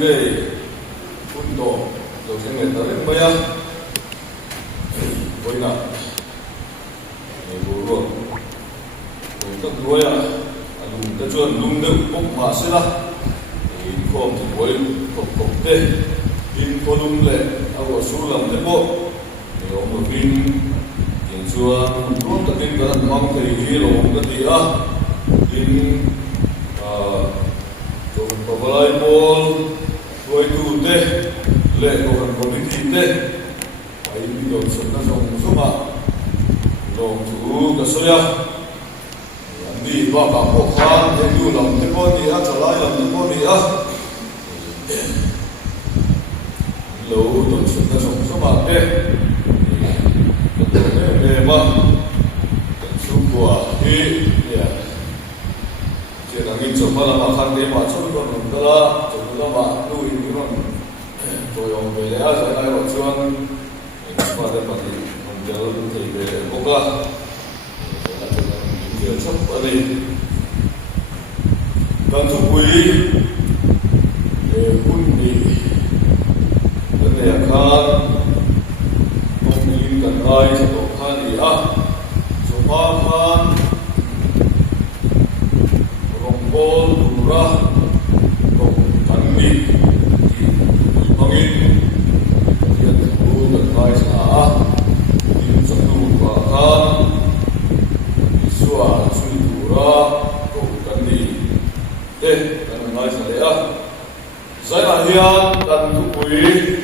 đây untuk dosen metarin bayar boleh guru untuk dua ya anu tujuan lungdem pok masih lah kom tu boleh kok deh in kolum le aku sulam debo om bin yang jual belum keting dalam mang terhilo ketia in tuan pembalai bol dua itu deh le orang politik deh ayo kita sudah sama dong tu kesoya di bawah pokan itu lam tepo dia celai lam tepo dia lalu dong sudah sama deh memang sebuah ya jadi angin coba makan dia macam tu kalau coba mak tu ini kan toyong bela saya nak cuan pada pagi menjalan ke Bogor dia cepat ni dan tu boleh pun ni dan dia akan menginginkan air satu kali cuma kan rombol murah kami angin dia tu dan air ini satu bahkan suara suara kami dan air saya lihat dan tu boleh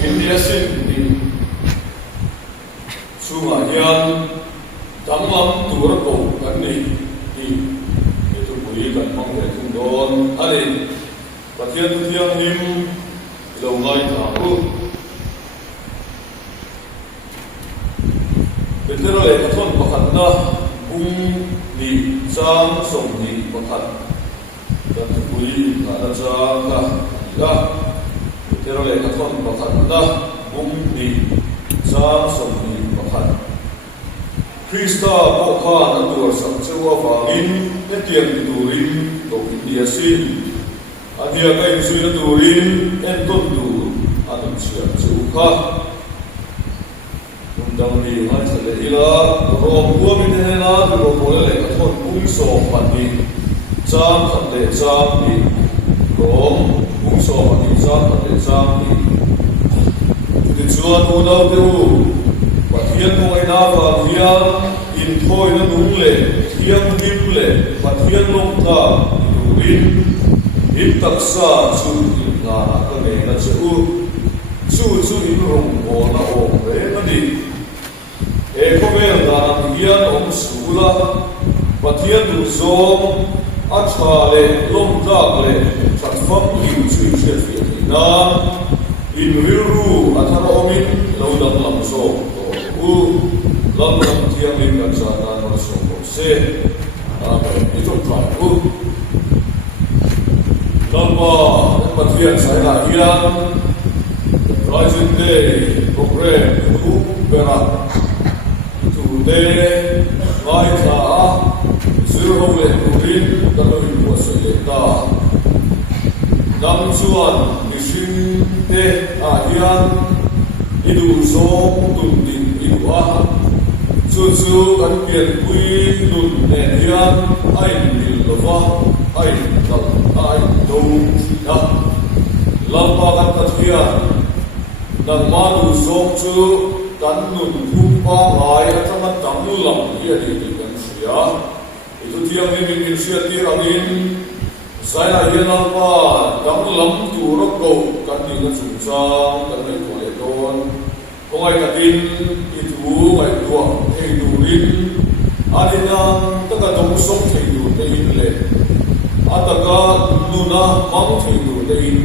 India sini sungai dalam dua kan itu boleh kan mengenai don hari bagian tiang nim longai tahu betul le katon pakat na di sang song di pakat dan boleh ada jangka ya betul le katon pakat na di sang song di pakat Krista bokha na tur sak chewa wangin etiam turin to India sin adia kai sui na turin en ton tu anum sia chuka undang ni ngai chale ila ro bua min hela ro bole le thon bung so pani cham khat le cham ni ro bung so pani cham khat le cham ni ti chuan u dau tu pathian mo ina va hian in thoi na dung le thiam dim le pathian long ta turin in taksa chu na ka ne na chu in rong bo na o ve na di e ko ve na hian om sula pathian du zom a tha le long ta le chat fam liu chu che fi na in riru athara omin lo dam lam so lam tiang lim kan sa na ma so se itu try lama pathian saya nak hilang Rising Day program itu berat itu deh baiklah suruh oleh kurin dan lebih kuasa kita dan cuan di sini hilang itu zong tundin itu susu kan kian kui dun hilang ain di lava ain dal ain dong ya lapa kan pathian dan malu zong chu kan nun kupa ngai ataman tamulam dia di kan sia itu tiang ini sia tirangin saya hian lapa tamulam tu roko kan di kan susang kan di toileton kongai katin itu ngai tua durin adina taka dong song du tein le ataka nuna mang du tein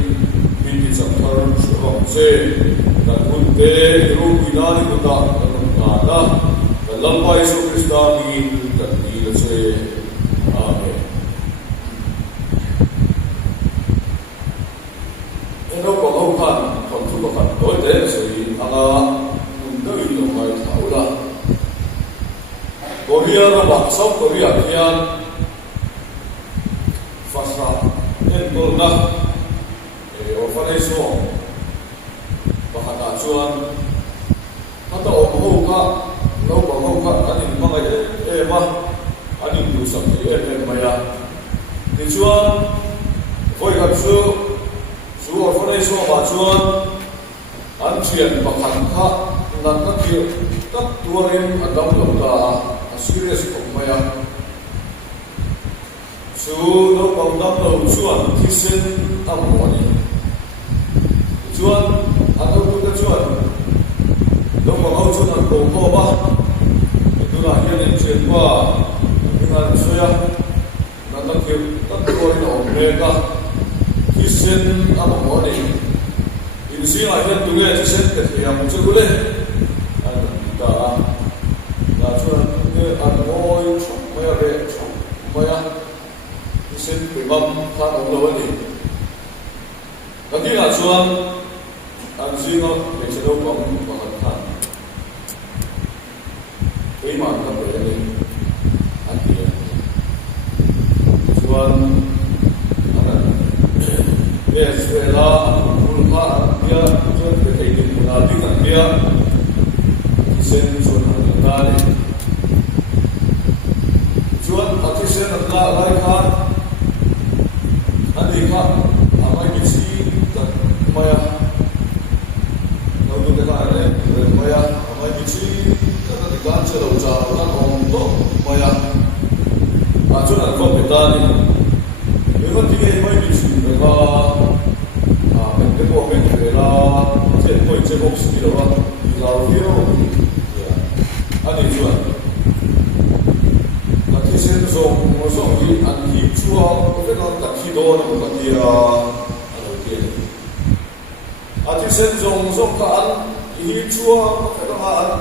binti sakar shrom se dan unte ru binani kuta nada dalam pai Yesus Kristus ingin dan dile se amen eno ko kan kon tu ko kan doi te se anga undai lo mai thaula Korea na baksaw Korea kian fasa en bolna đây số và hạt đã chuan nó tạo một hộp cả lâu bằng hộp cả anh em mang cái em mà anh em đủ sẵn thì em mày à thì chuan với gặp chú ở đây số và chuan anh chuyển và hẳn khác là các kiểu các tua em ở đâu là serious của mày à chú đâu bằng đâu đâu chuan thì xin âm mồi chuan anh đâu cũng đã chuan đâu bằng đâu chuan anh cũng có ba tôi là hiện lên chuyện qua nhưng anh suy à là các kiểu các tua em ở đây cả thì xin âm mồi này in si là hiện tụi nghe thì xin thì làm cho tôi lên anh ta là chuan anh ngồi trong mấy cái trong mấy à xin bị mâm phát động đâu đi cái kia là chuan anh riêng nó để cho đâu có và hận thà cái mà nó về đây anh kia chuan Venezuela Cuba dia dia để định là đi thẳng dia xin chuan hàng ta đi chuan ở cái xe là lại khác anh đi khác anh đi xí tận mày à đâu được cái này đấy mày à anh đi xí cái đi gan chơi đầu trà nó còn tốt mày à chuan là không người ta đi nếu mà cái này mày đi xí người ta mình cái bộ mình phải là trên કોઈ chế bộ xí đâu á là phiêu anh đi chuan khi xem dùng một số cái ăn thịt chua có phải là tập khi đó là một cái gì đầu tiên khi xem dùng số cái ăn thịt chua có phải là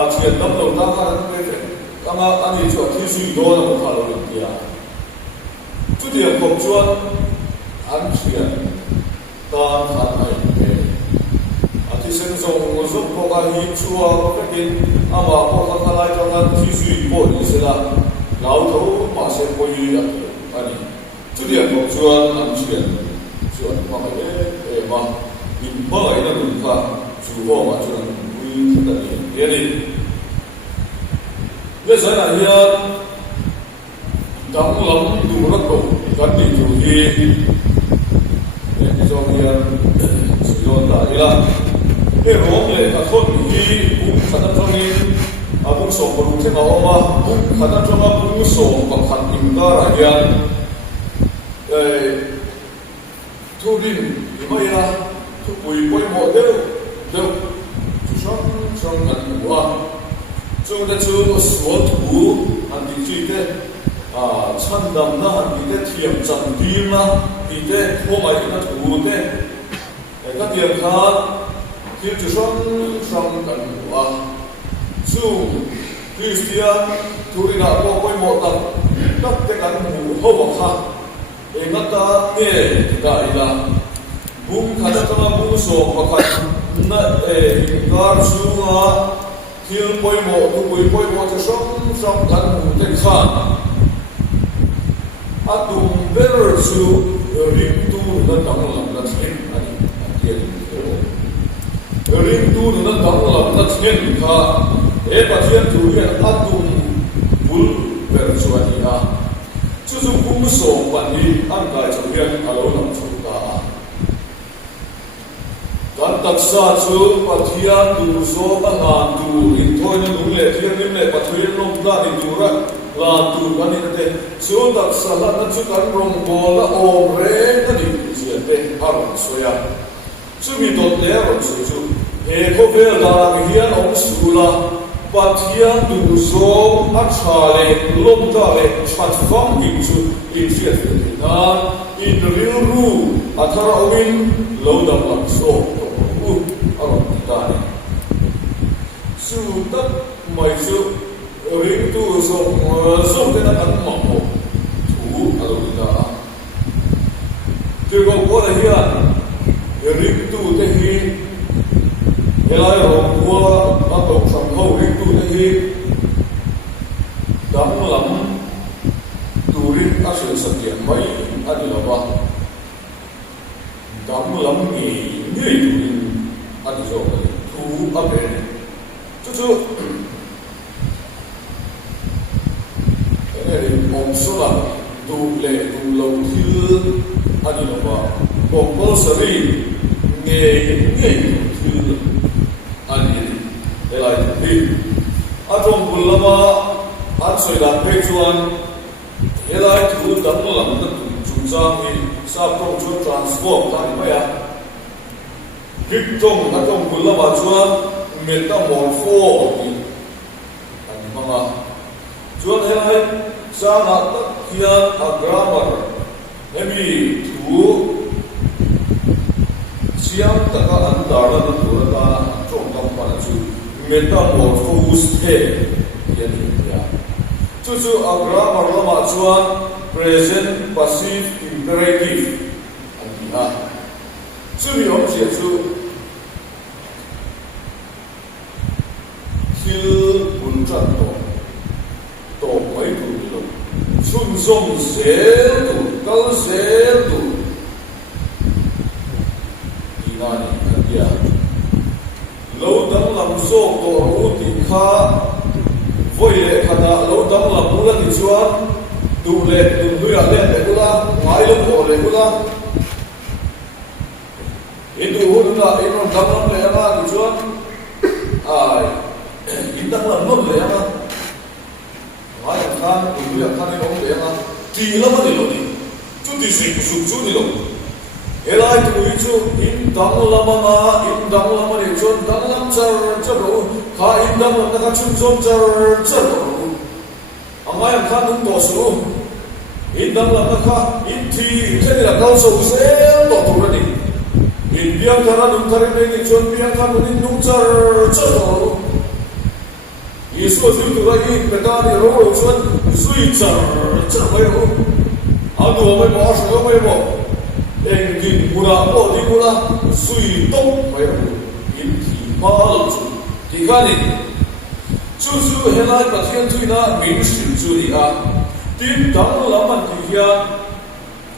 ăn chuyện năm đầu ta ăn cái gì ăn thịt chua khi suy đó là một cái đầu tiên chút điểm cộng chuan ăn chuyện tan khát này khi xem dùng một số cái thịt chua có phải cái mà có cái lại cho ăn khi suy bộ như thế là lão thấu mà sẽ có ý là anh chú điểm của chuan ăn chuyện chuan mà cái mà in bởi nó cũng khác chú họ mà chuan vui thật là nhiều đi bây giờ là hiện đóng lắm đủ rất đủ gắn định chủ gì để cho hiện sử dụng lại là cái rốn này là thốt gì cũng khả năng trong in bung sổ của đúng thế nào mà bung khả năng trong bung sổ bằng khăn im ta là hiện thu đình thì bây giờ thu bùi quay mộ đều chú trong ngân của chúng ta chú số thủ anh đi chỉ thế chân đầm na anh đi thế thiềm chân tim na đi thế hôm nay nó thủ thế các điểm khác khi chú trong ngân của chú Christian thu đi nào có quay mộ tập các cái cán bộ hậu khác để ngắt ta nghe đại là bung khả năng trong bung sổ và khả năng gar chú nga thiếu quay mộ thu quay mộ cho trong cán bộ tên khác atum better chú rim tu nó đóng làm nó thêm anh kia rim tu nó đóng làm nó thêm khác bà thiên chủ hiện atum vul better chú anh à chú chú bung sổ bản đi ăn cái chủ hiện alo làm chúng ta kan taksa chu pathia tu zo ta han tu in thoi na nu le thiam nim le pathuin lom da ni tu ra la tu kan ni te chu taksa la na chu kan rong bol la o re ta ni chi te har soya chu mi tot le ro chu he ko ve da ni hian om su la pathia tu zo a cha le lom da le chat fam ni chu in sia na in real ru athara owin lo da mak so ở ta này sự tất mọi sự riêng tu sống cái nó ăn mỏng một thủ ở ta chưa có là hiện riêng tu thế hi hiện lại rồi qua bắt đầu sống hậu riêng tu thế hi đắm lắm tu riêng các sự sự kiện mấy anh là ba đắm lắm chú cái này ông số là đủ lệ đủ lâu thứ anh đi đâu mà ông có sở đi nghề thứ anh đi để lại thì anh trong buổi làm anh xây đặt bê chuan để lại thứ đắng làm đất chúng ta thì sao trong chuan transform ta đi vậy à kích trong anh trong buổi làm chuan metamorpho anh mang à chuan để lại sang là tất kian grammar maybe two siang taka andar na tu ta trong tam pa chu metamorphose he yan ya chu grammar lama chuan present passive imperative ani ha chu mi om che chu thil bun chan to mai tu lo sun som zel tu kal zel tu inani ya lâu đắng làm số tổ hữu thì khá vui lệ khá đã lâu đắng làm bố lần thì chuan đủ lệ đủ nuôi ăn lên để cô ta ngoài lúc bộ để cô ta ít đủ hút là ít còn đắng lắm lệ mà thì chuan ít đắng làm nốt lệ mà ngoài ăn khăn đủ nuôi ăn khăn thì không lệ mà thì lắm mà thì lâu đi chút thì gì cũng chút thì lâu elai tu ichu in dang lama ni chon dang lam char ro kha in dang lam ka chun chon char ro amai am khan nung to su in dang lam ka in thi khen la kau so se to to ni in biang thara nung thari me ni chon biang khan ni nung char ro yesu su tu ra ki peta ni ro chon sui char mai ro anu mai mo sho mai mo em kinh mura bộ đi mura suy tông mấy ông im thì ma lâu chú thì cái này chú chú hiện nay các thiên thuy na minh sử chú đi à tin đắng lắm anh thì kia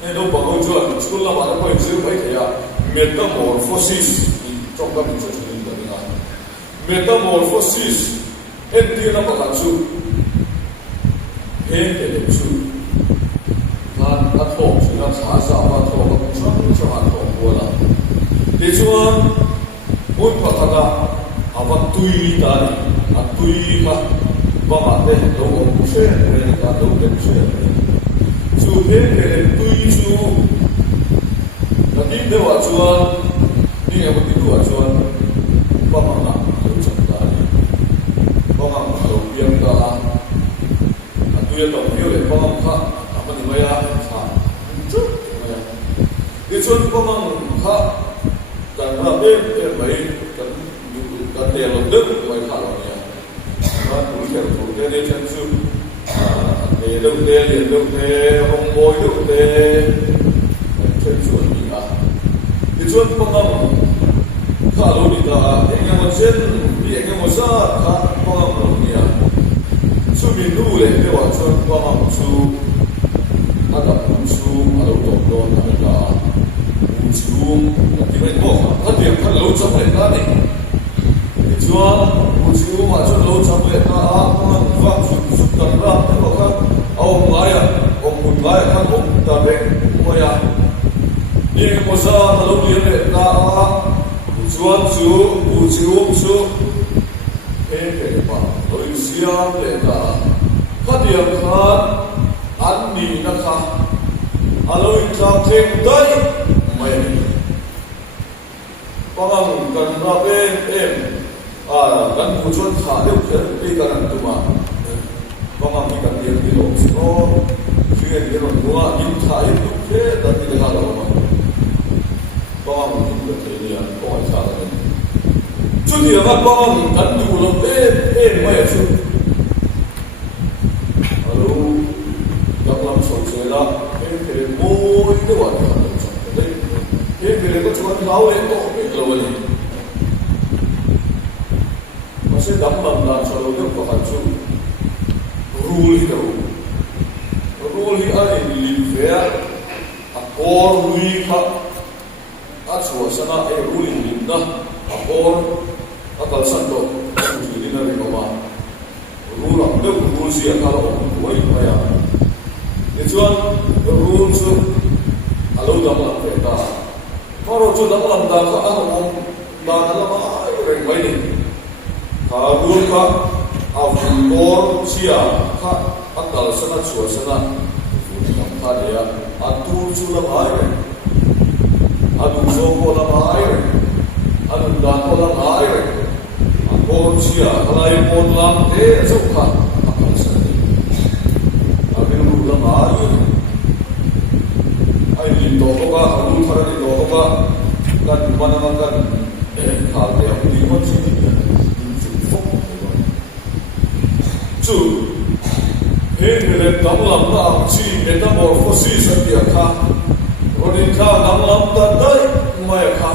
nên đâu bảo câu chuyện chú làm bạn quay giữ mấy cái à metamorphosis trong các mình sẽ chú ý đến à metamorphosis em tiên nó bảo chú em để được chú lan ăn thổ chú lan xả ra ăn thổ cho ăn thổ qua là để chuan muốn phát thằng à vật tùy ta đi à tùy mà và mà để đâu có xe để ta đâu có xe chú thế để tùy chú là đi đâu à chuan đi ở một đi đâu à chuan và mà làm đâu chẳng ta đi và mà đầu tiên ta là tùy đầu tiên để và mà khác mà đi mấy à cái chuyện của mình ha cần là bên mấy cần tiền lập đức mấy khả năng này và cũng kiểu thủ tế đến chân sư để đâu tế liền đâu tế hồng bồi đâu tế chuyện chuyện gì à cái chuyện của mình khả lâu đi ta anh em một trên bị anh em một sa khả của mình rồi nhỉ sư miền núi này cái bọn chuyện của mình sư ăn đặt sư ăn đâu tốt tốt ăn là chú thì mấy bộ phát triển phát lâu trong này ta này chúa chú mà cho lâu trong này ta mà vang sụt tận ra thế mà khác ông lái à ông một lái khác ông ta về ngồi à nhưng mà sao ta lâu liền này ta chúa chú em để mà tôi xiang để ta phát triển khác ăn mì nó khác alo ta thêm đấy mày bằng cần ra bên em cần phụ chuột thả được cái đi cần tụi mà bằng mình cần tiền thì nó chuyện cái nó mua in thả in lúc thế đặt đi ra đâu mà bằng mình cần tiền thì có ai thả được chút thì là bằng cần đủ lắm em mày chút alo gặp làm sầu chơi là em phải mua cái vật ये फिर को चुन लाओ ये तो ग्लोबल है मसे दम ना चलो तो बहुत चु rule hi a in lim ve a por lui kha a chua sana e rule in lim na a por a kal san do chu ni na chia khá là tuổi mà à để chuan run chu alo dam lam ve ta mà rồi chu dam lam da ka ông da na la mai reng mai ni ka run ka au kor chia ka akal sana chua sana fu ta de ya atu chu la mai reng adu zo ko la mai reng adu da ko la mai reng kor chia kalai pon lam te zo ka akal sana abin ru la mai reng ai lim do ko ka ru thara ni do ko ka kan mana kan khal de ni mo chi chu he le dam lam na chi metamorphosis atia kha rodin kha dam lam ta dai mai kha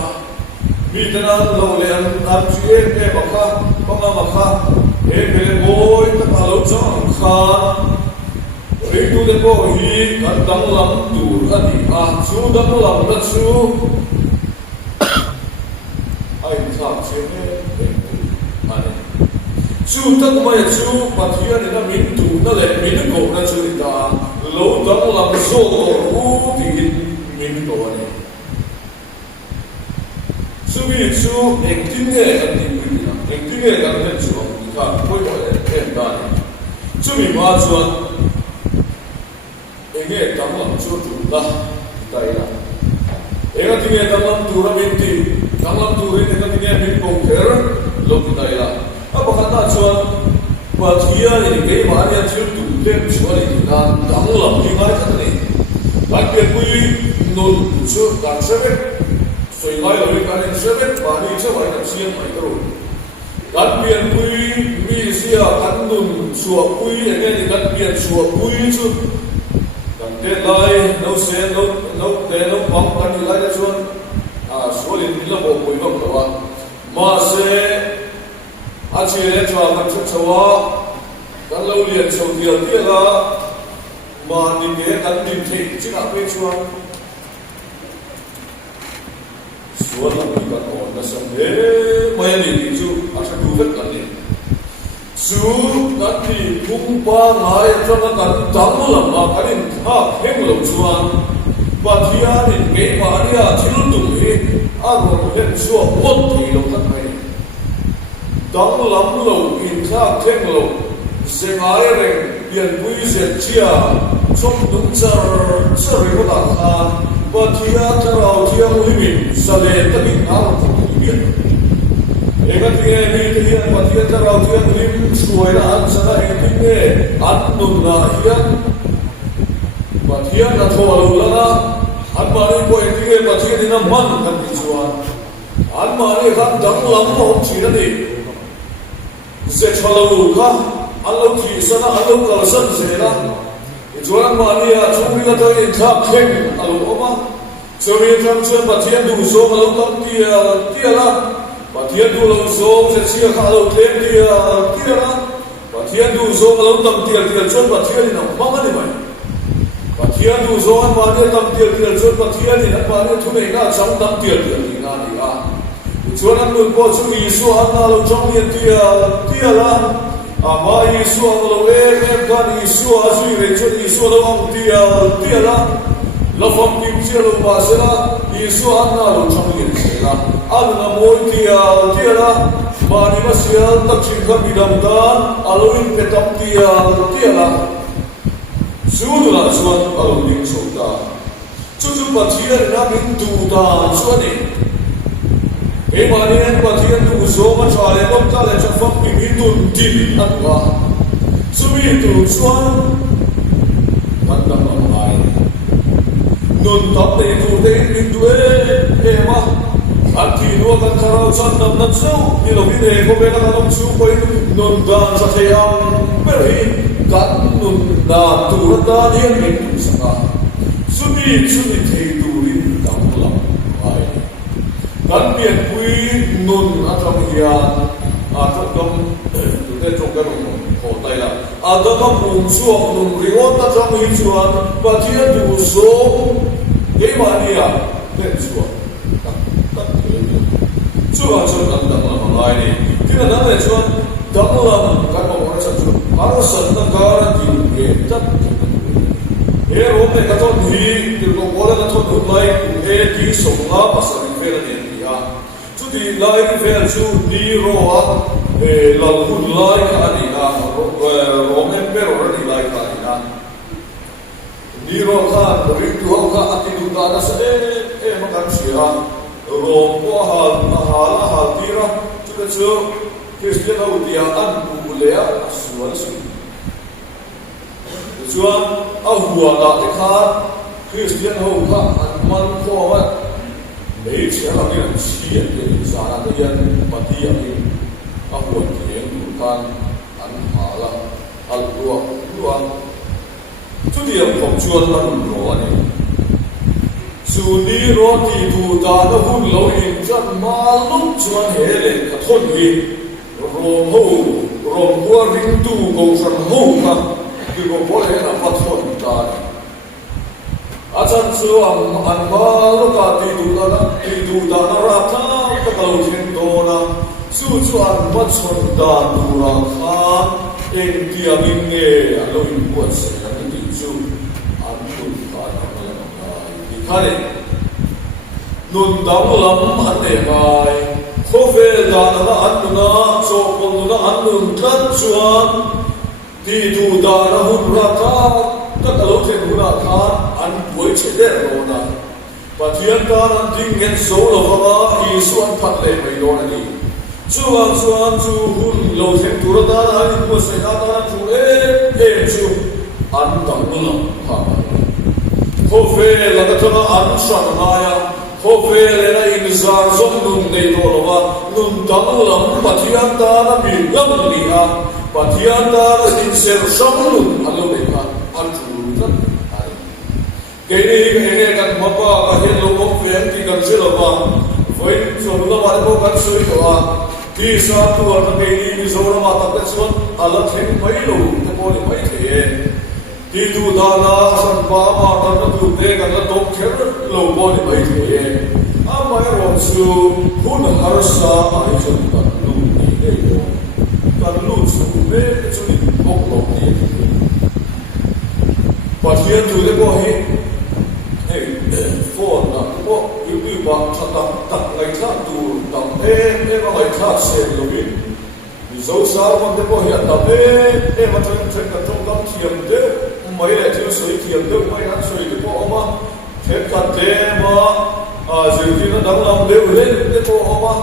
mi tana lo le an chi e ba kha ma kha he le boy ta ka lo chang kha ri tu de ko hi kan dam lam tu ani a chu dam lam ta chu ai tha che ne ani chu ta mai chu pathia ni na min tu na le min ko na chu ni ta lo dam lam so u ti min ko ani chu mi chu ek tin ne an ni pi na ek tin ne kan ne chu ni ka poi ko le en da ni chu mi ma chu enge dam lam chu tu da tai la ega ti ne dam lam tu ra min ti dam lam tu ri ne ka ti ne min ko kher lo ti tai la apa kata chuan pathia ni ke ma ya thil tu te chuan ni na dang lam ni ngai ta ni ban pe pui non chu kan sebe soi ngai lo kan ni sebe pa ni che mai na sian mai to kan pian pui mi sia kan nun chua pui ene ni kan pian chua pui chu kan te lai no se no te no pam kan ni lai chuan a solin ni la bo pui ba ko wa ma se a chi le chwa kan chu chwa kan lo lian chau dia dia la ma ni ke kan din thei chi ka pe chwa suan la ni ka on na sam e mai ni ni chu a cha du vet kan ni chu kan ni kum pa ngai cha ka kan dang la ma kan in ha heng lo chuan pa thia ni ke ma ria thil tu he a ro len chu ot thei lo kan mai dang lam lo in kha theng lo se ngai reng pian pui se chia chom dung char char ri ba kha pa thia cha rao thia mu hi sa le ta ni na ro thi bian ega ti ni ti pa thia cha rao thia mu hi suai na an sa na e ti ne an nun na hian pa thia na tho lo la na an ma ni ko e ti e pa thia ni na man kan ti chuan an ma ni kha dang lam ho chi na ni se chalo ka alo thi sana alo kal san se na chuan ma ni a chung ri ta in tha kheng alo oma chori tham chuan pathian du so alo tam tia la pathian du lo so se chia kha alo tlem tia la pathian du so alo tam tia chuan pathian ni na ma ni mai pathian du so an ma ni tam tia chuan pathian ni na ma ni thu nei na chang tam tia ni na ni a chuan an nun po chu Isu an na lo chong ni tia la ama Isu an lo kan Isu a zui re chuan Isu lo ang tia la la fam kim chia lo ba se la Isu an na lo chong ni se la an na moi tia la ma ni ma sia tak chin kha mi dam dan alo in pe tam tia la su la chuan alo ding so ta chu pathian na min tu ta chuan ni e ma ni en pathian tu zo ma cha le bom ta le cha fam pi mi tun tin at wa su mi tu chuan kan dam lam ai nun tap te tu te min tu e ma an ti no kan karau chan nam na chu ni lo ni ne ko be na long chu ko nun dan sa the am per hi kan nun da tu ra da ni min tu sa ka su mi te tu rin dam lam ai kan pian pui nun atang hian atang dom tu te chong ka ro ko tai la adama pum chuak nun ri on ta chang hi chuan pathian du so ke ma nia le chuak tak chuan chuan dam lam ai ni tin na le chuan dam lam kan mo ra chu har san na gara di ge chat he rom ne ka ton hi ti ko bola na thon hu lai he di so nga pasal fe la ne ya chu di lai fe chu di ro a la hu lai ka ni na rom ne pe ro ni lai ka ni na ni ro ka ri tu ho ka ati du ta na se ma kan sia rom ko ha tira chu ka chu Christian ho dia an bu le a sual su chuan a hua la te kha Christian ho kha an man ko wa mei che la ni chi an ni sa na te yan ma ti a ni a hua ti en kan an ha la al tua chu di am khom chuan man ro ani chu ni ro ti du da na hun lo in chan ma lu chuan he le ka thon hi rom ho rom bua ring tu go san ho ka ki go pole na pathon ta achan chu an ma lo ka ti du da na ra tha ka lo thin do na chu chu an ma chon da du ra kha en ti a min nge a lo in bu se na ti chu an tu ka na ma na ni khale nun dam lam an ne mai khô phê da na an na so kon na an nun khat chuan ti du da na hun ra kha ka lo the hu ra kha an boi che de ro na pathian ta an ding ngen so lo ba hi suan phat le mai lo na ni chuan chu hun lo the tu ra da an ko se na ta chu chu an dam lo ha khô phê la ka ta an san ma ya khô phê le na in zar zong nun nei to lo wa nun dam lam pathian ta na mi lam ni ha pathian ta na in ser sam nun alo le ka an chu ta ai ke ni kan ma pa ka he lo ko fen ti kan se lo ba voi so lo ba ko kan su to wa ti sa tu ar na ni zo ra ma ta ka chuan ala theng mai lo te ko ni mai the ti du da na san pa ma ta na tu te kan la dok kher lo bo ni mai the a mai ro chu hun har sa ai chu ta lu ni de yo ta lu chu be chu ni bok bok ni pathian tu le bo hi phone na bo yu ba tha ta lai tha tu tam ma lai tha se lo bi zo sa ma de bo hi ta ma chen ka tong dam thiam de mai le thiu soi thiam de mai han soi de bo ma the ka de ma a zin ti na dang lam de le de bo ma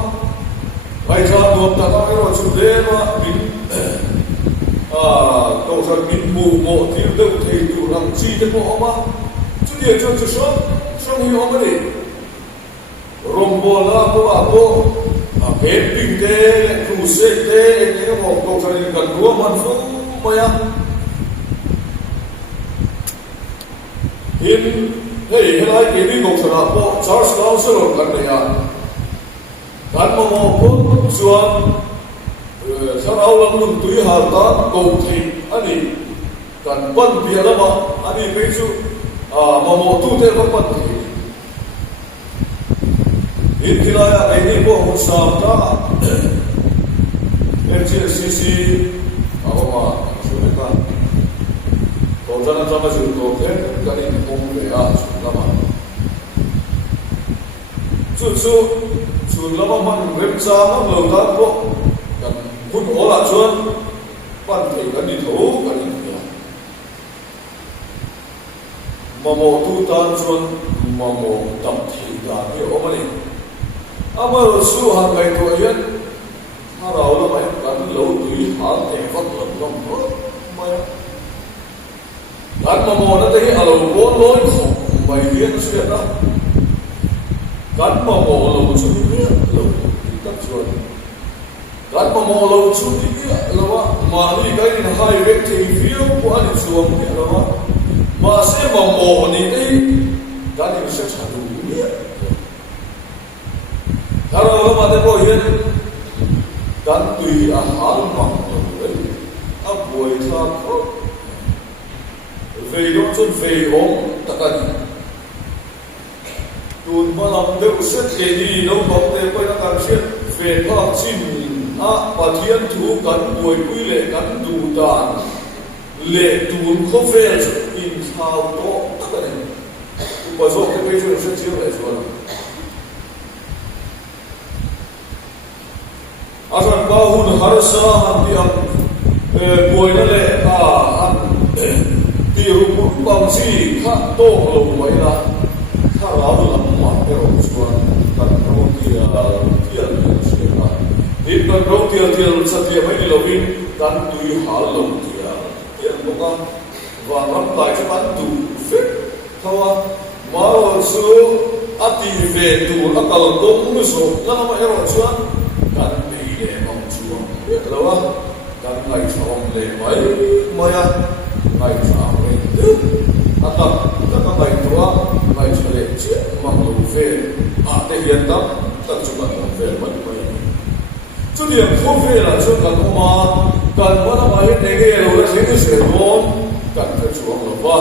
mai tha do ta ka ro chu de ma bin to sa min mu mo ti de thei tu ram chi de bo ma chu de chu shom hi ho ma ni rom bo la ko a bo a pe ping de ku se de ne mo to sa ni kan ru man fu ma ya in hey helai ke ni ko sa bo Charles Council kan ne ya kan mo bo chuan sarau lam nun tui ha ta ko thi ani kan pan bia la ma ani pe chu ma mo tu te ko pan thi in hilaya ai ni bo ho sa ta FGCC awa chu ne ka ko jana jama chu ko te kan ni pom le a chu la ma chu la ma man rem cha ma lo ta bo kan hun ho la chuan pan thei kan ni tho kan ni ya ma mo tu tan chuan ma mo tam thei da ni o ma ni ama su han lai to yan ha ra lo mai kan lo tui ha te fat lam lam ho ma ya kan ma mo na te a lo bo loi kho mai hian su ya ta kan ma mo lo chu ni lo ta chuan kan ma mo lo chu ni lo wa ma ni kai ni hai ve te fio ko ani chuam ni lo wa ma se ma mo ni te kan ni se cha du ni thara lo ma de bo hian kan tui a hal ma lo le a boi tha ko ve lo chun ve ong ta ka ni tun ma lam de se ke ni lo bok te ko na kan se ve tha chin pathian thu kan buai pui le kan du dan le tun kho fel in thao to takane pa zo ke pe jo se chiu le zo asan ba hun har sa han diam buai na le an ti ru pu bang si kha to lo mai la kha ra lo lam ma pe ro chuan kan ro ti a If the road till Satya Mani Lovin, then do you hollow dear? Here, Boga, Vanam like one to fit. Kawa, Maro, Ati Ve to Akal Domuso, Nama Erochuan, then be among two. Lower, then like from Le Maya, like from Atak, like Tua, like Chile, Mamma Fair, Ate Yenta, that's what I'm fair, but chú điểm không phải là chú cần mà cần có nó phải để cái rồi là thấy cái chuyện luôn cần phải chú ông là vợ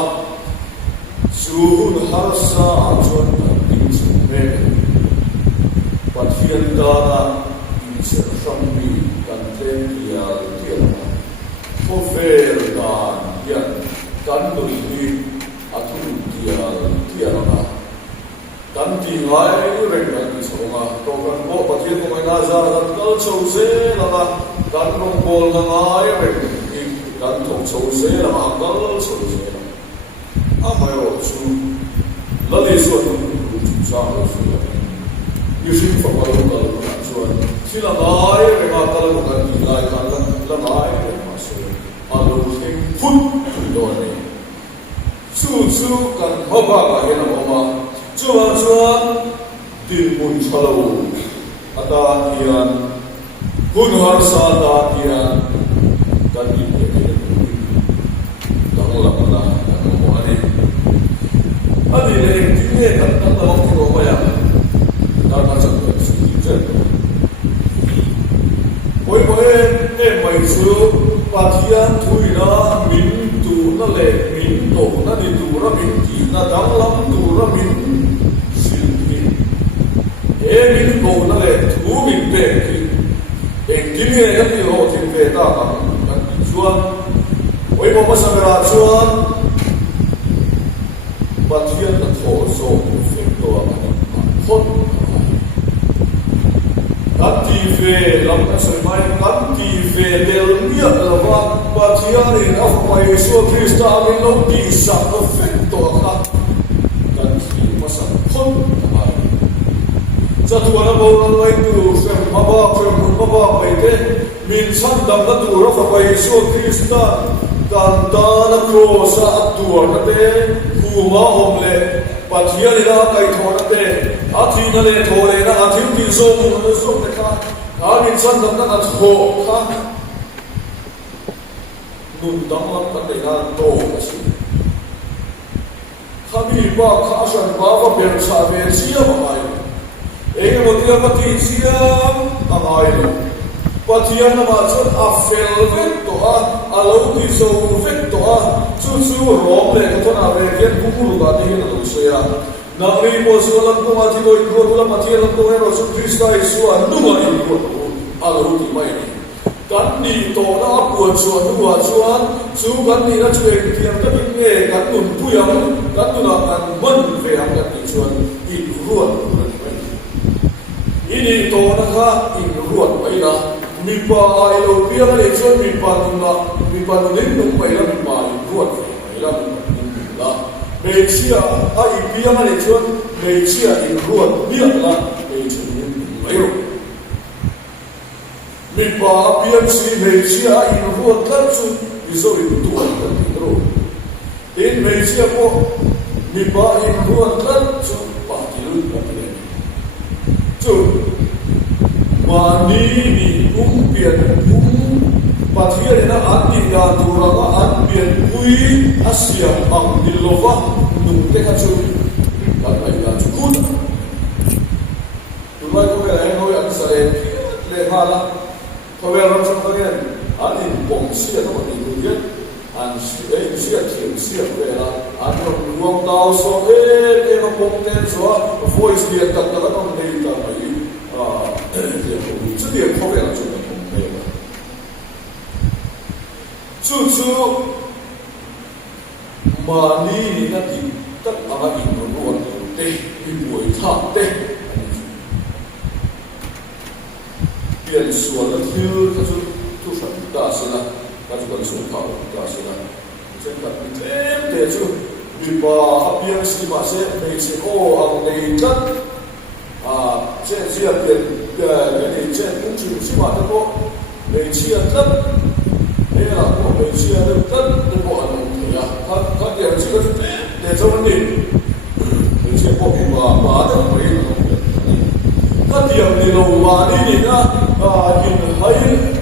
chú har sa chú cần tin chú mẹ và thiên ta là tin sẽ không bị cần thêm kia tiền không phải là tiền cần tôi đi thu kia làกันที่ไหนเรื่องกันที่สองอ่ะตรงกันโบปะเทียนตรงนั้นจะกันก็โชว์เสียแล้วนะกันตรงโบลนั่งไงเรื่องอีกกันตรงโชว์เสียแล้วนะก็โชว์เสียไม่รู้ชูแล้วในส่วนของจุดสร้างเราสู้กันยูชิฟฟังเรากันนะส่วนที่ละไงเรื่องอะไรกันที่ไหนกันละไงเรื่องมาสู้เราเองพุทธโดนเนี่ยสู้กันเพราะว่าอะไรนะผมว่าChuan tin mun chalo ata hian hun har sa ta hian kan in ke dang la na mo ani le tin ne kan ta mo ko ma ya ta ma cha ko su chen oi mai chu pathian thui na min tu na le min to na ni tu ra min ki na dang lam tu ra min mình cầu nó là thú mình về thì kiếm nghe cái gì họ tìm về ta bằng chuan với một cái sản phẩm chuan và thiên là thổ số phim đồ hôn cắn tì về làm cái sợi mai cắn tì về đều biết là và thiên thì nó phải số Christa mình nó đi sang nó phim đồ khác cắn tì mà sang hôn Satu anak bawang lain tu, film mabak baik min sandang tu rafa baik so Krista dan tanah krosa atuar nate huma omle patia lina kai thor nate athi na le thore na athi tin so mun so ka min sandang na tho ka nun dam ka te na to asi khabi ba khasan ba ba ber sa ve sia ba Ege motia pati siam amailo. Patian nama chun afel vecto alo ti so vecto chu rom le ko na ve ken bukulu ba ni na lo soya. Nangri mo so lam ko ma ti ko la patian lam ko ro su Krista isu anu ma ni ko alo ti mai ni. Kan ni to na puan chuan nuwa chuan chu kan ni na chue tiam ka ni nge kan nun puyam kan tu na kan man ve am kan ni chuan i ruan ini to na kha in ruat mai la mi pa ai lo pia le chon mi pa nun nung mai la mi pa in ruat mai la la me chia ai pia ma le chon me chia in ruat pia la me chon mai ro mi pa pia si me chia in ruat la chu i zo i tu an ka ni ro in me chia po mi pa in ruat la chu pa ti lu pa ti chu mà ni biển pathian na an ni da tura ma an biển pui asia ang dilova nung te ka chu kan mai da chu kun tu mai ko ga no ya sa le hala ko ve ram sa ko yen an ni bong sia no ni ku yen an sia sia ve la an no luang dao so ma bong ten so voice dia tak ta no nei ta mai 这点方面来说呢，没 chú mà đi nó thì tất cả các hình nó luôn tê bị buổi thọ tê biển xuân là thiếu các chú sản đã sẽ là các chú còn xuống thọ đã sẽ là trên mặt thêm để chú vì bà hấp dẫn sĩ mà sẽ mình sẽ ô hàng này chất sẽ chia tiền cái này sẽ cũng chỉ sĩ mà nó có mình chia tất đây là của mình chia được tất được bộ hành thì các điều chỉ có để cho vấn đề mình chia bộ mình mà được mấy các điều thì lâu mà đi thì nó hình hay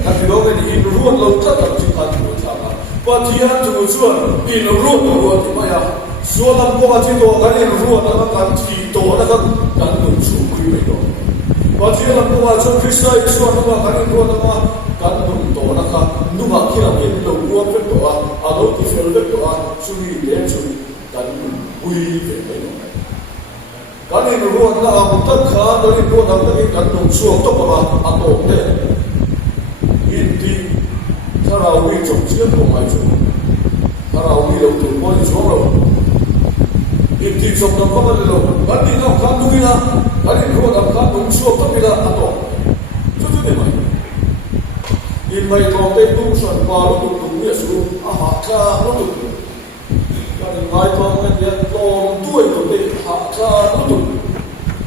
các cái đó cái hình luôn lâu tất cả chỉ cần một tháng và thì anh chúng tôi hình luôn thì mà số năm qua thì tôi cái hình luôn nó cần thì tôi nó cần đủ số quý mấy đó và thì năm qua cho Christ số nó cái hình luôn nó kan nung to na kha nunga khila in lo ruam ve to a lo ti fel ve to a chu ni le chu kan ui ve me no kan in ruam na a ta kha do ni ko na ni kan nung su to pa a to te in ti thara wi chong chi ko mai chu thara wi lo to ko ni chu lo in ti chong na pa le lo kan ni na kan du ni na kan in ruam na kan nung su to pi la a to chu chu ni mai in mai con tên tu sẵn qua lúc tụt tụt nghĩa xuống hạ ca lúc tụt cái mai con cái gì con tuổi tụt đi hạ ca lúc tụt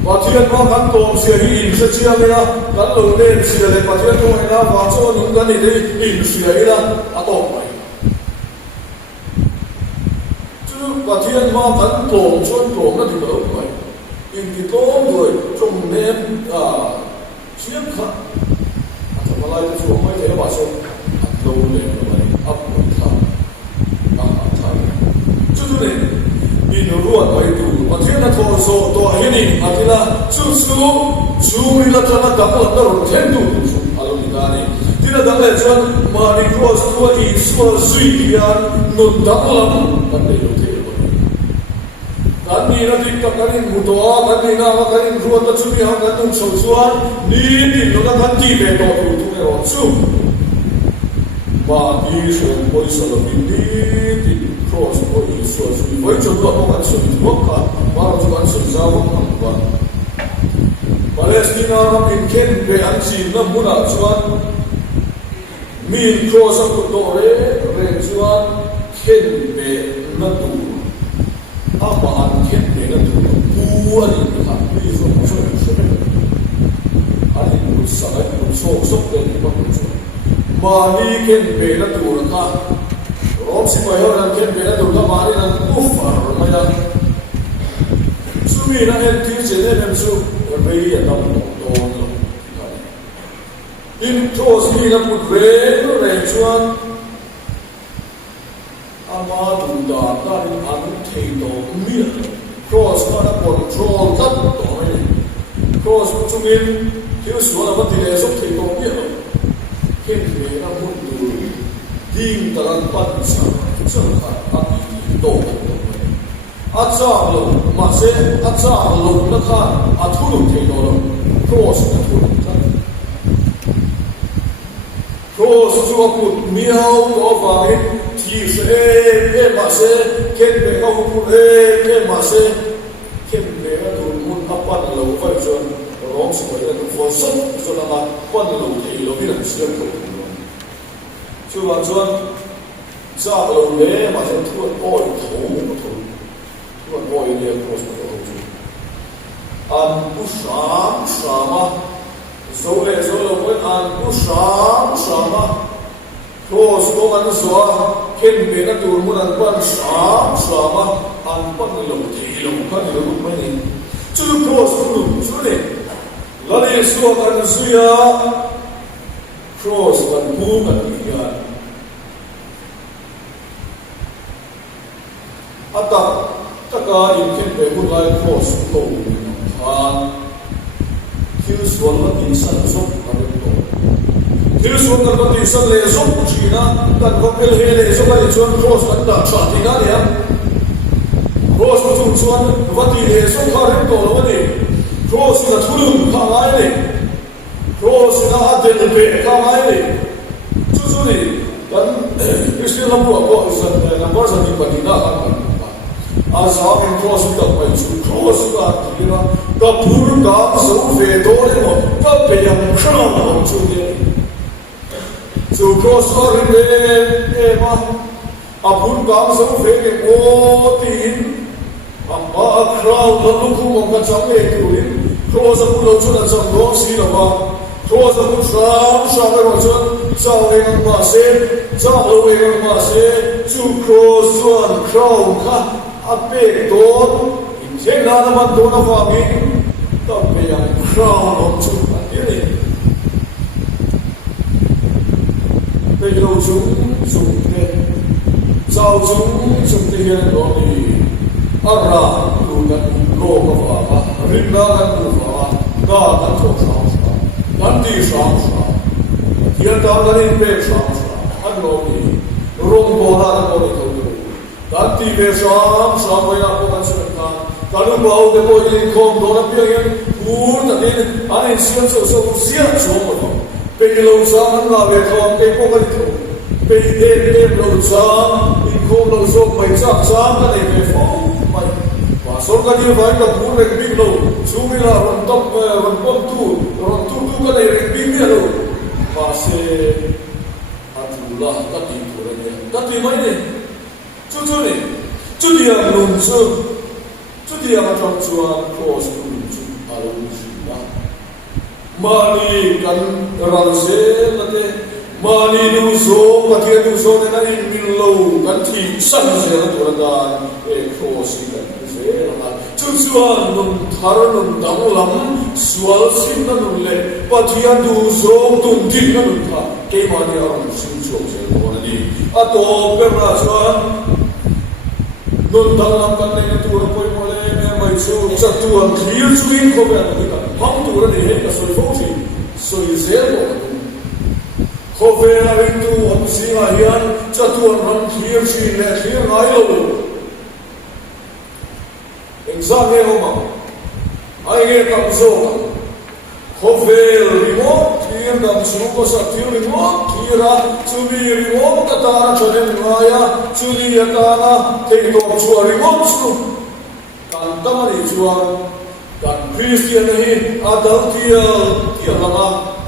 và thiên con hắn con xưa in sẽ chia ra hắn lớn lên xưa lên và thiên con này và cho những cái này đi in xưa ra tổ mày chứ và thiên con hắn tổ chuân nó thì đỡ mày in thì tốt rồi trồng nên chiếm khắc mà lại cái mấy cái bà số lâu lên rồi ấp một tháng tháng chú này đi nó luôn vậy tụ mà thiên là thô số to hiện đi mà thiên là chú là cho nó đập vào đó rồi thiên tụ alo đi ra đi thiên là đập lại cho mà đi cross tua đi xua suy ra nó đập lắm vấn đề đâu thế kan ni na dik kan ni muto kan ni na kan ni ruan ta chu ni ha kan tung so chuan ni tin no kan ti ve to tu me ro chu ma ni so poi so lo ni ti cross poi so so voi chu lo ko kan so ni ko ka ma ro kan so za wo kan ba Palestina ma kin ken ve an chi na muna chuan min cross ko to re chuan ken ve na tu apa an ken de ga tu buan ni ha ni so so so ani ku sa ai ku so de ni ma ku so ma ni ken be na tu ra ka rom si ma yo na ken be na tu ka ma ni na ku fa ma ya su mi na en ti che de nem su be ya na to no in to si na ku re chuan ama tu da ta ni an thei do mi cross na control kat to ni cross chu min thiếu số là vấn đề số thầy tổ biết rồi khi về nó muốn từ tin ta đang bắt sao sao là ăn tổ ăn sao luôn mà sẽ ăn sao luôn nó khác ăn thu được thầy tổ rồi cross nó thu được thật cross chú có một miêu có vài thì sẽ mà sẽ khen về các phụ nữ mà sẽ khen về các tụi muốn hấp bắt lâu phải chưa rom si vậy là phổ sốt cho nó mà quan đầu thì nó biết là sự kiện của chú bạn chuan ra ở đấy mà sẽ thua ôi thấu một thấu thua ôi liền của số đó chú ăn bút sáng mà dấu là với ăn bút sáng mà cross có ăn xóa khen về nó tụi muốn ăn quan sáng mà ăn quan đầu thì lòng quan đầu lúc mấy này chú cross chú này Lali suwa kan suya cross kan pu kan iya ata taka in ken pe bu lai cross to han thiếu suwa la tin san sok kan to thiếu suwa kan tin san le sok china kan ko pel he le sok ai chuan cross kan da cha ti na le cross chu chuan vati le sok kha re to lo ni cross na thulum kha mai le cross na adel pe kha mai le chu chu ni kan Kristian lam bu ko san number san ni panina kan a sa in cross ka pai chu cross ka kira ka phur ka so ve do le mo ka pe yam khana mo chu de chu cross or ve e ma a phur ka so ve le mo tin amma crowd la lu ku mo ka chang le tu le cross a pu lo chu na chang ro si la ba cross a pu sa le ro chu sao le ngang ma se sao lo we ngang ma se chu cross one crowd ka ape don in jena na man don fa mi to pe yang crown of chu ani pe lo chu chu te sao chu te hian lo ni ara lu na lo ko fa ba rin na kan lu fa da kan cho sao sao kan di sao sao hian da na rin pe sao sao an lo ni rong bo na ko ni ko Tanti besam sampai aku kan sebentar. Kalau bau depo ini kom dona piang pun tadi ane siap siap semua. Pengilau zaman lah bekom depo kan itu. Pengilau lo zaman ikom lo sok baik zaman kan itu bekom. Masuk kan dia baik kan pun rekbik lo. Sumila rontok tu kan rekbik dia lo. Masih atulah tadi tu lagi. Tadi mana? Cucu ni, cuci yang belum cuci yang macam cuan cross belum alun sudah. Mani kan ralse nanti mani nuso, katia nuso ni nari milau kan ti san saya tu orang cross ni kan saya orang. Cucuan num thar num damulam sual sim num le, katia nuso tum tin num ka, kei mani orang suci saya orang ni. Atau perasaan Nun dalam kan ni tu orang pun boleh memang itu satu orang clear swing kau berada di kan, ham tu orang ni kan soi fungsi, soi zero. Kau berada itu ham singahian satu orang clear swing le clear ayo. Exam ni orang, aye tak so. Kau berada remote clear dan suruh satu remote clear cumi remote kata orang raya cumi kata teknologi Chuan remote suruh kan tamari Chuan kan Christian ni adal dia lama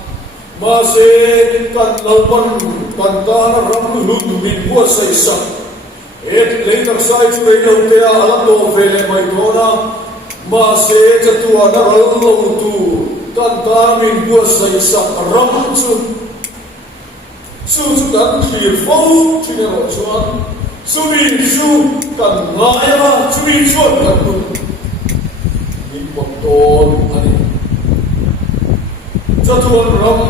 masih kan lalpan kan tanah ramlun min buat seisa later saya cuba dia alam do vele mai dona masih jatuh ada lalu tu kan min buat seisa ram su kan clear fau cina Chuan Sumin su kan ngaya sumin su kan pun ni waktu ani jatuhan ram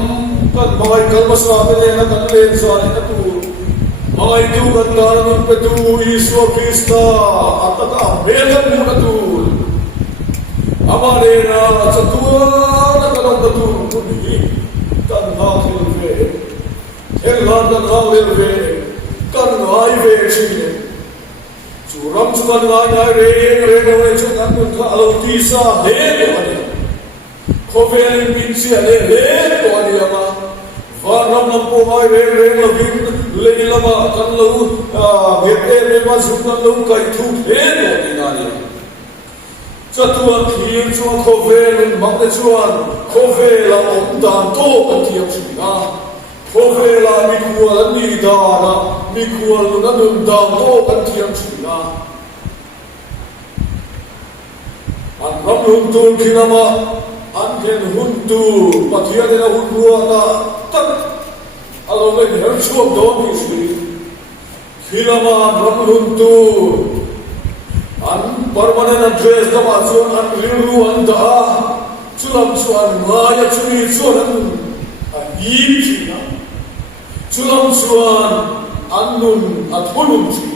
kan magai kalmas natin na kan lensa ni tu magai tu kan dalam petu Yesus Krista ataka belan mo tu amare na jatuhan na kan petu ni kan hakil ve helan kan hakil ve kan ngai ve chine churam chukan ngai re re chukan kun kha alo ti sa he to ani khovel bin si ale le to ani ama varam nam po ngai re lo bin le lama kan lo ge re ma chukan lo kai thu he to ni ani chatuan thir chu khovel mang te chuan khovel a om dan to kan thiam china Kovela mikual ni dana mikual na nun damo kan tiang china an ram huntul kinama an ken huntul patia de na huntua na tak alo men her chuam do mi sri kinama ram huntul an permanent address da ma chuan an liru an da chulam chuan maya chuni chuan an yim china Chulam chuan annun athunun chi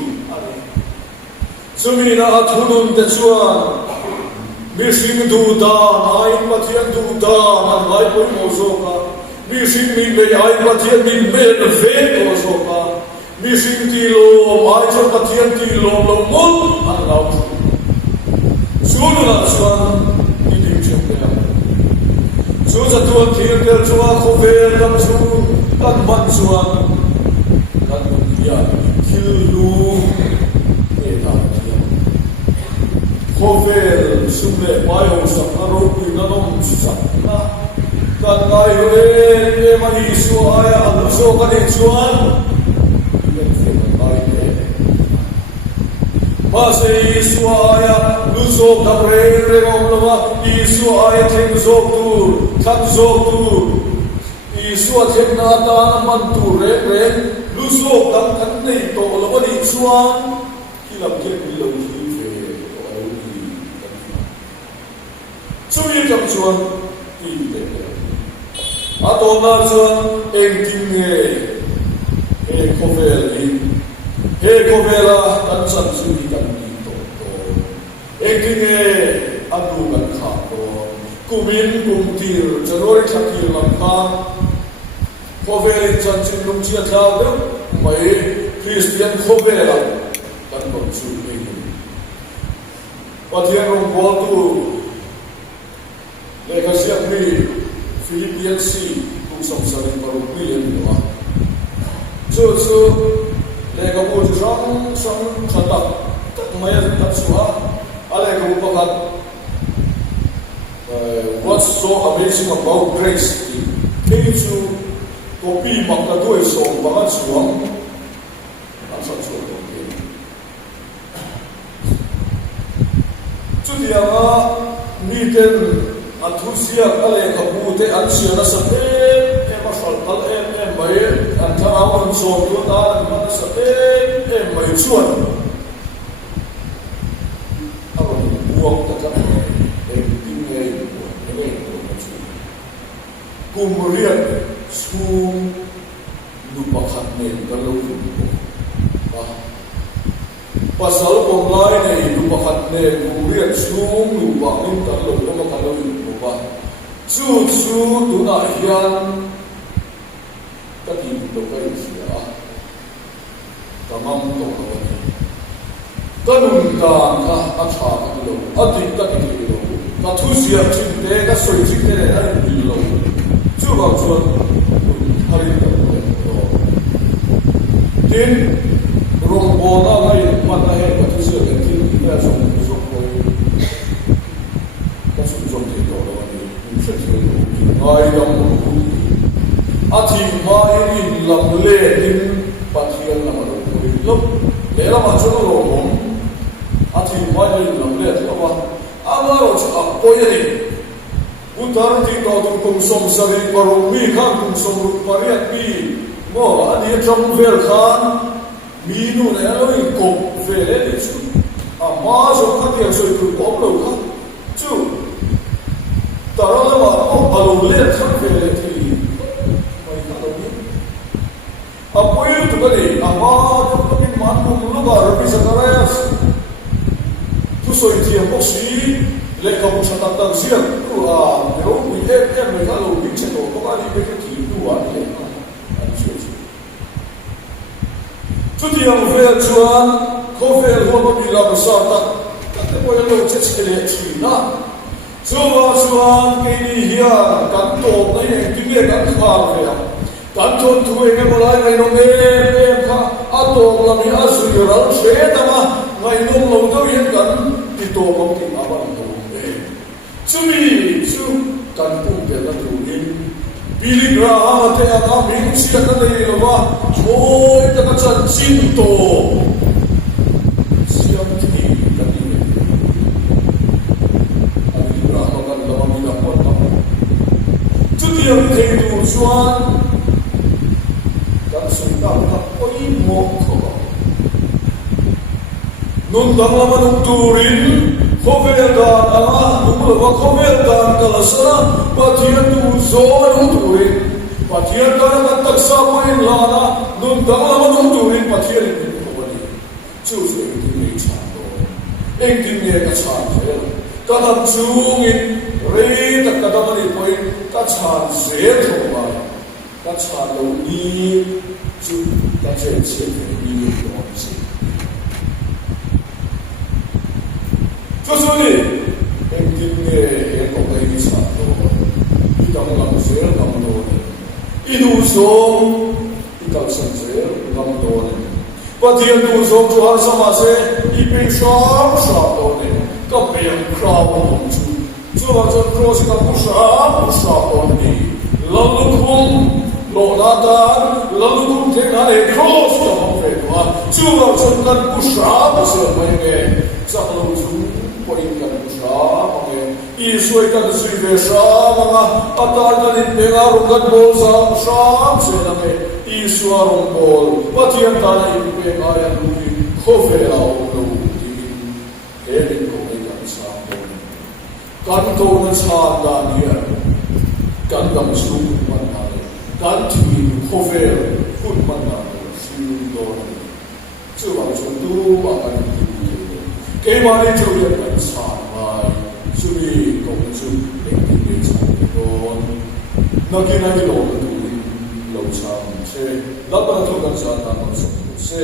sumina athunun te chuan mishing du da ai pathian du da an lai poi mo so ka mishing min le ai pathian min me le ve mo so ka mishing ti lo ai cho pathian ti lo lo mo an lau chuna chuan ni ding chum pe chu za tu thir tel chuan kho ve lam chu kan man chuan kan ya lệ mai hồ sập nó rốt vì nó nông sập na cần ai về mà đi xua ai ăn xua cái đi chuan cái gì mà ai thế mà sẽ xua ai lu xua thằng rê ông lo mà đi xua ai thêm xua tu thằng xua tu đi xua thêm na ta man tu rê lu xua thằng thằng này to lo mà đi chuan khi làm cái gì lâu chú ý trong chuan đi đến à tôi nói chuan em kinh nghe he có vẻ là căn sản suy căn đi tổ em kinh nghe anh đủ căn khác đó cùng tiền cho rồi khác tiền làm khác có vẻ là chân chính đúng chia theo đó mấy Christian có vẻ là căn bản suy nghĩ và thiên ông bảo tu để cái sự mi Philippines cũng sống sạch vào mi lên nữa, chú để cái bộ trang sang khát tất mấy tất số à để cái bộ phát what's so amazing about grace khi chú copy mặc cái đuôi sòng bằng cái xuống anh sản xuất được chú thì mi tên anh thu xia cái này các bộ thế anh xia nó sắp em mà sẵn em mấy anh thằng áo anh sòng cho ta anh nó sắp em mấy chuột anh buông tất cả em kinh nghe cái này cùng riêng xuống đủ bậc hạt nền cái lâu pasal pemulai ni lupa katne kuriat sung lupa minta lupa makalo lupa su tu na hian tapi lupa isia tamam to ni kanun ta ka acha ka lo adik ta ki lo ka thu sia chin te ka soi chin te na ni lo chu ba chuan hari ta lo tin rong bona ngai man na he ka thu sia ka tin ta song song ko ka song song te do lo ni in se se lo ngai dam ko a thi ma in lam le tin pathian na ma lo lo le la ma chu lo mo a thi ma in lam le lo wa a ma ro chu a ko ye ni utar ti to tum kum som sari paro mi khan kum som ru pariat mi mo ani trong vel khan minu ne aloi ko vele de chu ama so ka ti so ku ko lo ka chu tarala ma ko alo le thak vele ti mai ka lo ni apoi tu ka ni ama to ko ni man ko lu ba ro bi sakarayas tu so ti ko si le ka mo sa ta sia tu a ro bi e me ka lo bi che to ko ka ni be ki tu a ni chú thì ông về chuan có về hôm nay làm sao ta cái mọi người chết cái lệ chỉ na chuan cái gì hiền cán tổ này cái gì cán khoa về cán thôn thuê cái bao lai ngày nông em ha ăn tổ làm gì ăn suy rồi sẽ ta mà ngày nông lâu đâu hiện cán thì tổ không thì mà bằng tổ chú cán cũng để nó đủ in Billy Graham te anga min sia ta nei lawa choi ta ka chan chin to siam ti ka ni Billy Graham kan lawa mi na pot ta chu ti am te tu chuan ka sui ta ka oi mo ko nun dang lama nun turin Khoveldan ama numwa khoveldan kalasara pathian tu zoi utuin pathian kana katak sa poin lana nun dangama nun tuin pathian ni khobani chu chu ni chando engtin ne ka chan the kadam chungin re ta kadam ni poin ka chan ze thoba ka chan lo ni chu ka che che ni ni si Joshua em tin nghe em có cái gì sao đó đi trong lòng dễ lòng đồ này đi đủ số đi trong sân dễ lòng đồ này và tiền đủ số cho hắn sao mà sẽ đi bên sáng sáng đồ này ก็เปลี่ยนคราวของจูจูว่าจะโปรสิกับผู้ชาคนนี้เราลุกคุ้มโลนาดานเราลุกคุ้มเทงานครอสกับของเฟรว่าจูว่าจะกันผู้ชาเสียไม่เองสักเราจูพออินกันผู้ชาเองอีสวยกันสุยเวชามังอาตากันอินเปงารุกันโบสาผู้ชาเสียนั่งเองอีสวารุงโบลวัดยังตาอินเปงายันลุยโคเฟราอุลูดิเฮลิโกเอกันสามกันโตนชาดานีกันดำสูงมันอะไรกันทีโคเฟรพูดมันอะไรสิวโดนเชื่อว่าจะดูว่ากันดีเกี่ยวกับเรื่องเรื่องสารไม้สุริกงสุเด็กที่เด็กชายโดนนักกินอะไรโดนดูดิเราชามเช่รับประทานกันสารน้ำมันสดเช่